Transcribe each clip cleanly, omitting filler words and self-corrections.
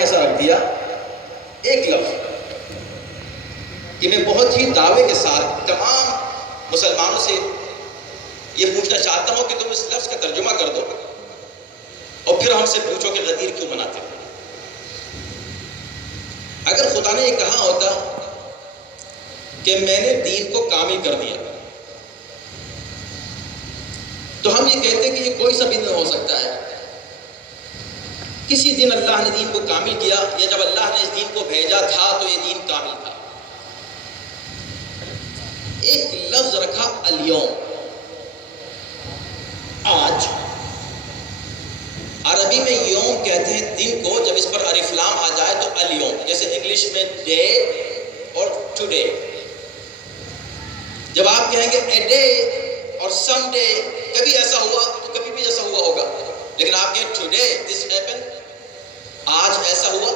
نے ایسا رکھ دیا ایک لفظ کہ میں بہت ہی دعوے کے ساتھ تمام مسلمانوں سے یہ پوچھنا چاہتا ہوں کہ تم اس لفظ کا ترجمہ کر دو اور پھر ہم سے پوچھو کہ غدیر کیوں مناتے ہو۔ اگر خدا نے یہ کہا ہوتا کہ میں نے دین کو کامل کر دیا تو ہم یہ کہتے کہ یہ کوئی سا بھی دن ہو سکتا ہے، کسی دن اللہ نے دین کو کامل کیا، یا جب اللہ نے اس دین کو بھیجا تھا تو یہ دین کامل تھا۔ ایک لفظ رکھا الیوم، آج۔ عربی میں یوم کہتے ہیں دن کو جب اس پر الف لام آ جائے تو الیوم، جیسے انگلش میں ڈے اور ٹوڈے۔ جب آپ کہیں گے اے ڈے اور سم ڈے، کبھی ایسا ہوا تو کبھی بھی ایسا ہوا ہوگا، لیکن آپ کہیں ٹوڈے دس ہیپن، آج ایسا ہوا،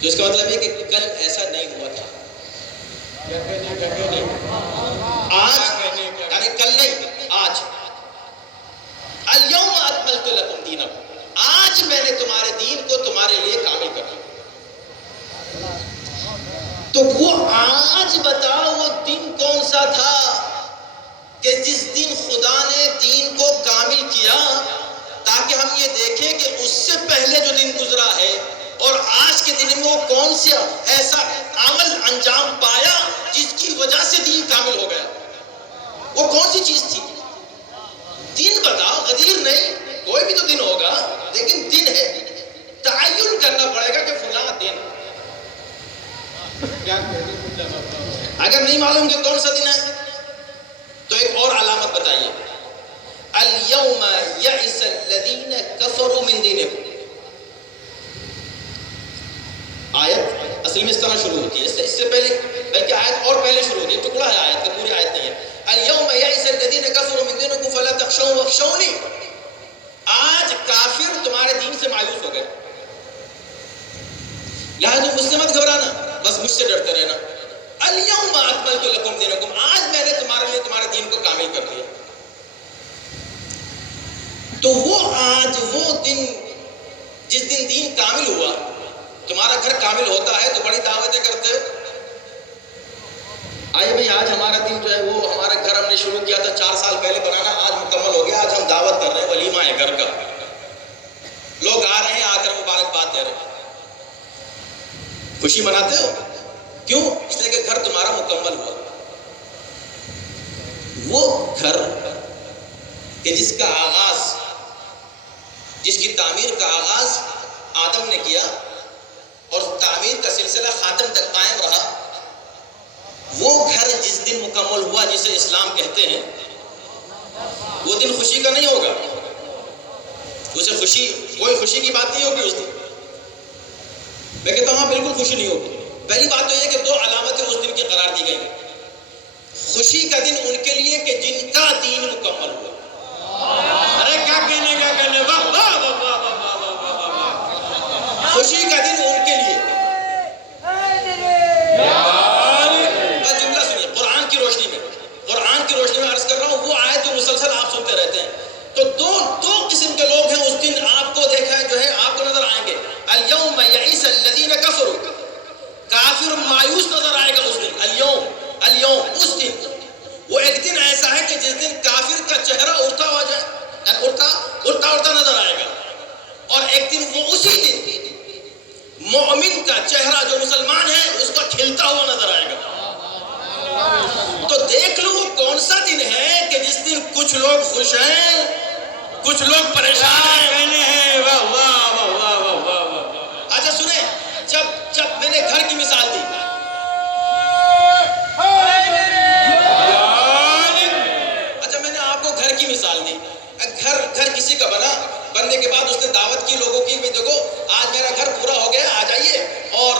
تو اس کا مطلب ہے کہ کل ایسا نہیں ہوا تھا۔ آج یعنی کل نہیں، آج۔ الیوم اکملت لکم دینکم، آج میں نے تمہارے دین کو تمہارے لیے کامل کر دیا۔ تو وہ آج بتاؤ وہ دن کون سا تھا کہ جس دن خدا نے دین کو کامل کیا، تاکہ ہم یہ دیکھیں کہ اس سے پہلے جو دن گزرا ہے اور آج کے دن میں وہ کون سا ایسا عمل انجام پایا جس کی وجہ سے دین کامل ہو گیا، وہ کون سی چیز تھی؟ دن بتاؤ، غدیر نہیں، کوئی بھی تو دن ہوگا لیکن دن ہے، تعین کرنا پڑے گا کہ فلاں دن۔ اگر نہیں معلوم کہ کون سا دن ہے تو ایک اور علامت بتائیے، الیوم یئس الذین کفروا من دینکم۔ آیت اصل میں اس طرح شروع ہوتی ہے، اس سے پہلے بلکہ آیت اور پہلے شروع ہوتی ہے، ٹکڑا ہے آیت کا، پوری آیت نہیں ہے۔ الیوم یئس الذین کفروا من دینکم فلا تخشوهم واخشونی، آج کافر تمہارے دین سے مایوس ہو گئے، لہذا تم مجھ سے مت گھبرانا، بس مجھ سے ڈرتے رہنا۔ الیوم اکملت لکم دینکم، آج میں نے تمہارے لیے تمہارے دین کو کامل کر دیا۔ تو وہ آج، وہ دن جس دن دین کامل ہوا، تمہارا گھر کامل ہوتا ہے تو بڑی دعوتیں کرتے ہو۔ آئے بھئی آج ہمارا دن جو ہے وہ ہمارا گھر ہم نے شروع کیا تھا 4 سال پہلے بنانا، آج مکمل ہو گیا، آج ہم دعوت کر رہے ہیں، ولیمہ ہے گھر کا، لوگ آ رہے ہیں، آ کر مبارکباد دے رہے ہیں، خوشی مناتے ہو؟ کیوں؟ اس لیے کہ گھر تمہارا مکمل ہوا۔ وہ گھر کہ جس کا آغاز، جس کی تعمیر کا آغاز آدم نے کیا اور تعمیر کا سلسلہ خاتم تک قائم رہا، وہ گھر جس دن مکمل ہوا جسے اسلام کہتے ہیں، وہ دن خوشی کا نہیں ہوگا، اسے خوشی، کوئی خوشی کی بات نہیں ہوگی اس دن۔ میں کہتا ہوں ہاں بالکل خوشی نہیں ہوگی۔ پہلی بات تو یہ کہ 2 علامتیں اس دن کی قرار دی گئی ہیں۔ خوشی کا دن ان کے لیے کہ جن کا دین مکمل ہوا۔ ارے کیا کہنے کا کہنے، واہ واہ واہ واہ واہ واہ واہ واہ۔ خوشی کا دن ان کے لیے، بس جملہ سنیے، قرآن کی روشنی میں، قرآن کی روشنی میں عرض کر رہا ہوں، وہ آیت جو مسلسل آپ سنتے رہتے ہیں، تو دو قسم کے لوگ ہیں اس دن آپ کو دیکھا جو ہے آپ کو نظر آئیں گے۔ الیوم یئس الذین کفروا، کافر مایوس نظر آئے گا اس دن۔ الیوم اس دن، وہ ایک دن ایسا ہے کہ جس دن کافر کا چہرہ اڑتا ہوا جائے، یعنی اڑتا نظر آئے گا، اور ایک دن وہ اسی دن مومن کا چہرہ جو مسلمان ہے اس کا کھلتا ہوا نظر آئے گا۔ تو دیکھ لو وہ کون سا دن ہے کہ جس دن کچھ لوگ خوش ہیں، کچھ لوگ پریشان ہیں۔ واہ واہ واہ واہ واہ واہ۔ اچھا سنیں، جب میں نے گھر کی مثال دی، اچھا میں نے آپ کو گھر کی مثال دی، گھر کسی کا بننے کے بعد اس نے دعوت کی لوگوں کی، بھی دیکھو آج میرا گھر پورا ہو گیا، آ جائیے، اور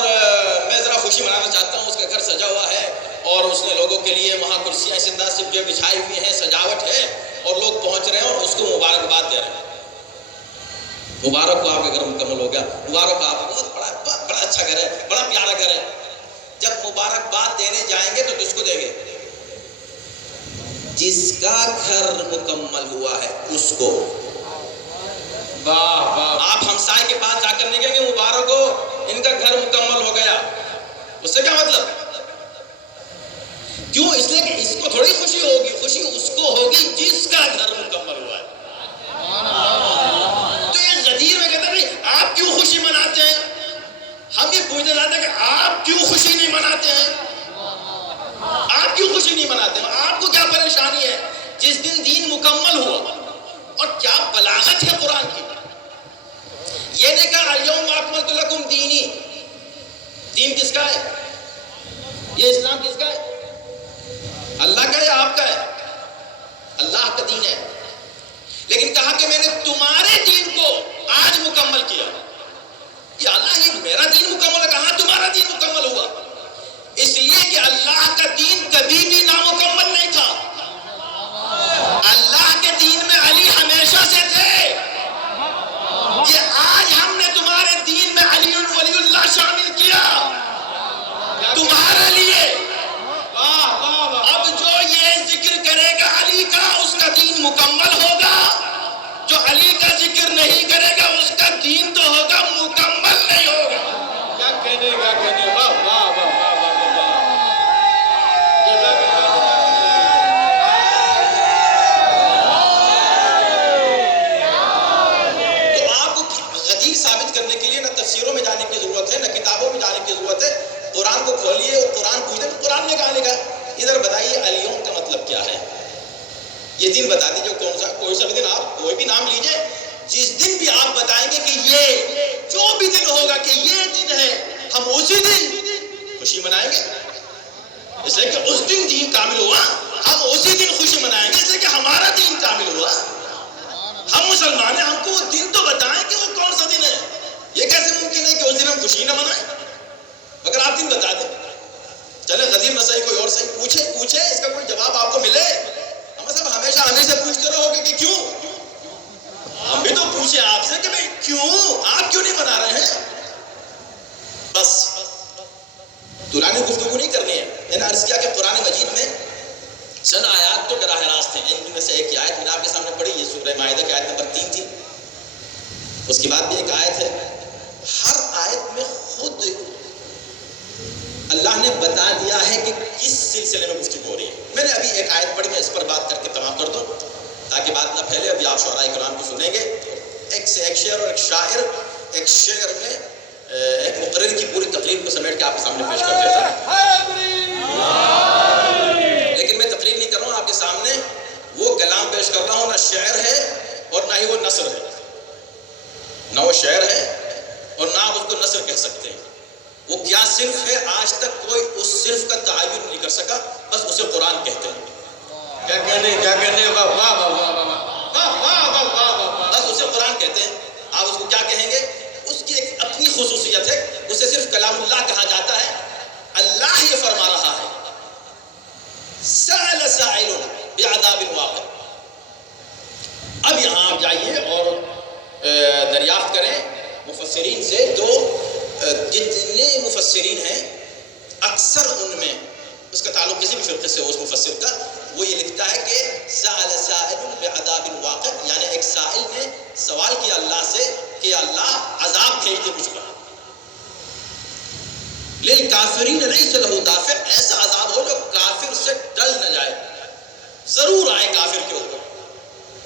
میں ذرا خوشی منانا چاہتا ہوں، اس کا گھر سجا ہوا ہے اور اس نے لوگوں کے لیے وہاں کرسیاں اس انداز سے جو بچھائی ہوئی ہیں، سجاوٹ ہے، اور لوگ پہنچ رہے ہیں اور اس کو مبارکباد دے رہے ہیں۔ مبارک ہو آپ کا گھر مکمل ہو گیا، مبارک ہو آپ کا، بڑا اچھا گھر ہے، بڑا پیارا گھر ہے۔ جب مبارکباد دینے جائیں گے تو کس کو دیں گے؟ جس کا گھر مکمل ہوا ہے اس کو۔ واہ واہ۔ آپ ہمسائے کے پاس جا کر نہیں کہیں گے بلاغت ہے قرآن کی. یہ نے کہا الیوم اکملت لکم دینی. دین کس کا ہے؟ یہ اسلام کس کا ہے؟ اللہ کا ہے یا آپ کا ہے؟ اللہ کا دین ہے. لیکن کہا کہ میں نے تمہارے دین کو آج مکمل کیا. یا اللہ یہ میرا دین مکمل ہے، کہاں تمہارا دین مکمل ہوا؟ اس لیے کہ اللہ کا دین کبھی بھی نامکمل نہیں تھا. اللہ کے دین میں علی ہمیشہ سے تھے. یہ آج ہم نے تمہارے دین میں علی ولی اللہ شامل کیا تمہارے لیے. اب جو یہ ذکر کرے گا علی کا، اس کا دین مکمل ہوگا. جو علی کا ذکر نہیں کرے گا اس کا دین تو ہوگا مکمل نہیں ہوگا. کیا کہنے گا کہنے. واہ واہ واہ واہ واہ واہ. تو آپ کو غدیر ثابت کرنے کے لیے نہ تفسیروں میں جانے کی ضرورت ہے، نہ کتابوں میں جانے کی ضرورت ہے. قرآن کو کھولیے اور قرآن پوچھیں قرآن میں کہاں لکھا ہے. ادھر بتائیے الیوم کا مطلب کیا ہے. یہ دن بتا دیجیے کون سا، کوئی سا بھی دن آپ کوئی بھی نام لیجیے. جس دن بھی آپ بتائیں گے کہ یہ جو بھی دن ہوگا کہ یہ دن ہے، ہم اسی دن خوشی منائیں گے. اس لیے کہ اس دن دین کامل ہوا، ہم اسی دن خوشی منائیں گے. اس لیے کہ ہمارا دین کامل ہوا، ہم مسلمان ہیں. ہم کو وہ دن تو بتائیں کہ وہ کون سا دن ہے. یہ کیسے ممکن ہے کہ اس دن ہم خوشی نہ منائیں؟ اگر آپ دن بتا دیں. چلے غدیر نہ صحیح کوئی اور صحیح پوچھے اس کا کوئی جواب آپ کو ملے. ہم صاحب ہمیشہ ہمیں سے پوچھتے رہو گے کہ کیوں. ہم بھی تو پوچھے آپ سے کہ بھئی کیوں، آپ کیوں نہیں بنا رہے ہیں. بس دورانی گفتگو نہیں کرنی ہے. میں نے عرض کیا کہ قرآن مجید میں چند آیات تو براہ راست ہیں. ان میں سے ایک آیت میں نے آپ کے سامنے پڑھی، یہ سورہ مائدہ کی آیت نمبر 3 تھی. اس کے بعد بھی ایک آیت ہے. ہر آیت میں خود اللہ نے بتا دیا ہے کہ کس سلسلے میں گفتگو ہو رہی ہے. میں نے ابھی ایک آیت پڑھی، میں اس پر بات کر کے تمام کر دوں تاکہ بات نہ پھیلے. ابھی آپ شعراء کرام کو سنیں گے. ایک سے ایک شعر اور ایک شاعر ایک شعر میں ایک مقرر کی پوری تقریر کو سمیٹ کے آپ کے سامنے پیش کر دیتا ہے. لیکن میں تقریر نہیں کر رہا ہوں آپ کے سامنے، وہ کلام پیش کر رہا ہوں. نہ شعر ہے اور نہ ہی وہ نثر ہے. نہ وہ شعر ہے اور نہ آپ اس کو نثر کہہ سکتے ہیں. وہ کیا صرف ہے، آج تک کوئی اس صرف کا تعین نہیں کر سکا. بس اسے قرآن کہتے ہیں. کیا کہنے واہ واہ واہ واہ واہ واہ واہ. بس اسے قرآن کہتے ہیں. آپ اس کو کیا کہیں گے؟ اس کی ایک اپنی خصوصیت ہے، اسے صرف کلام اللہ کہا جاتا ہے. اللہ یہ فرما رہا ہے سأل سائل بعذاب واقع. اب یہاں آپ جائیے اور دریافت کریں مفسرین سے. تو جتنے مفسرین ہیں اکثر ان میں اس کا تعلق کسی بھی فرقے سے ہو اس مفسر کا، وہ یہ لکھتا ہے کہ سأل سائل بعذاب واقع، یعنی ایک سائل نے سوال کیا اللہ سے کہ اللہ عذاب بھیج دے مجھ پر. للکافرین لیس لہ دافع،